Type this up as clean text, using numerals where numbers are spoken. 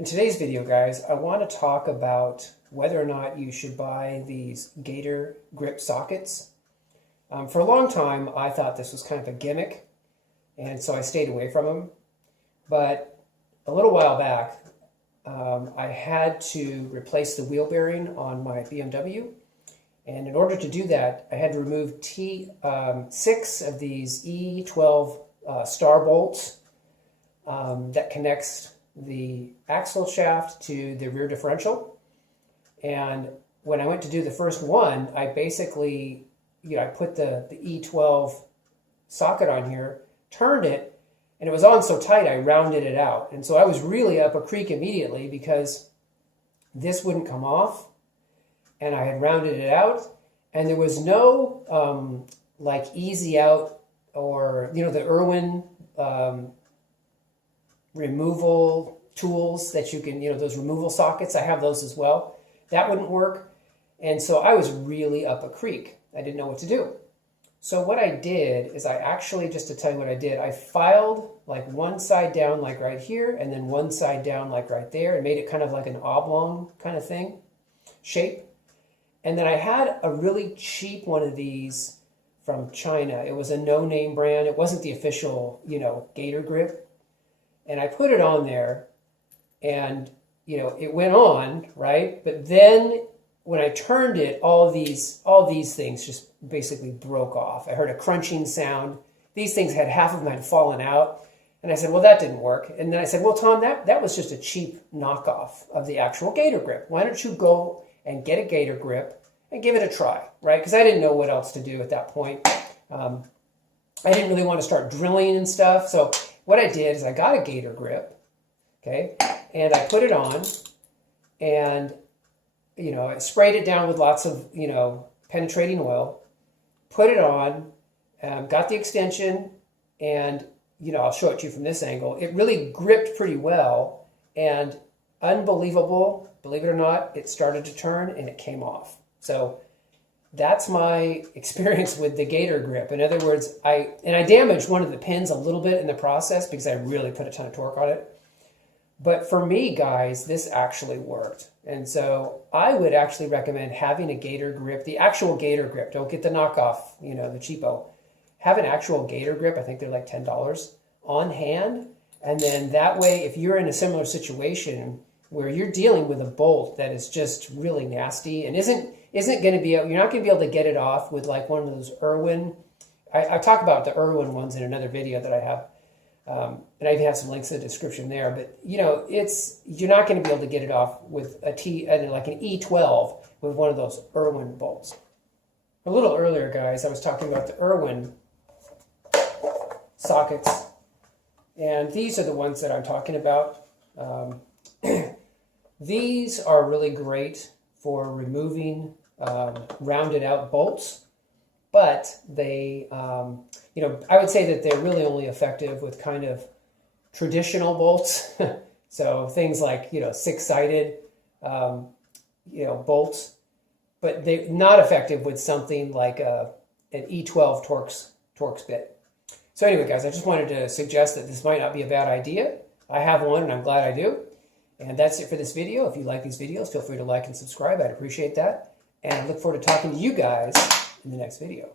In today's video, guys, I want to talk about whether or not you should buy these Gator Grip sockets. For a long time, I thought this was kind of a gimmick, and so I stayed away from them. But a little while back, I had to replace the wheel bearing on my BMW. And in order to do that, I had to remove 6 of these E12 star bolts that connects the axle shaft to the rear differential. And when I went to do the first one, I basically, I put the E12 socket on here, turned it, and it was on so tight I rounded it out. And so I was really up a creek immediately because this wouldn't come off, and I had rounded it out, and there was no like easy out or the Irwin removal tools that you can, those removal sockets. I have those as well. That wouldn't work. And so I was really up a creek. I didn't know what to do. So what I did is I actually, just to tell you what I did, I filed like one side down like right here and then one side down like right there and made it kind of like an oblong kind of thing, shape. And then I had a really cheap one of these from China. It was a no-name brand. It wasn't the official, Gator Grip. And I put it on there and, it went on, right? But then when I turned it, all these things just basically broke off. I heard a crunching sound. These things had, half of them had fallen out. And I said, well, that didn't work. And then I said, well, Tom, that was just a cheap knockoff of the actual Gator Grip. Why don't you go and get a Gator Grip and give it a try, right? Because I didn't know what else to do at that point. I didn't really want to start drilling and stuff. So what I did is I got a Gator Grip, okay, and I put it on, and I sprayed it down with lots of penetrating oil, put it on, got the extension, and I'll show it to you from this angle. It really gripped pretty well, and unbelievable, believe it or not, it started to turn and it came off. So that's my experience with the Gator Grip. In other words, I damaged one of the pins a little bit in the process because I really put a ton of torque on it. But for me, guys, this actually worked. And so I would actually recommend having a Gator Grip, the actual Gator Grip. Don't get the knockoff, the cheapo. Have an actual Gator Grip. I think they're like $10 on hand. And then that way, if you're in a similar situation where you're dealing with a bolt that is just really nasty and isn't going to be, you're not going to be able to get it off with like one of those Irwin. I talk about the Irwin ones in another video that I have. And I even have some links in the description there. But, you're not going to be able to get it off with like an E12 with one of those Irwin bolts. A little earlier, guys, I was talking about the Irwin sockets. And these are the ones that I'm talking about. These are really great for removing rounded out bolts, but they, I would say that they're really only effective with kind of traditional bolts. So things like, 6-sided, bolts, but they're not effective with something like an E12 Torx bit. So anyway, guys, I just wanted to suggest that this might not be a bad idea. I have one and I'm glad I do. And that's it for this video. If you like these videos, feel free to like and subscribe. I'd appreciate that. And I look forward to talking to you guys in the next video.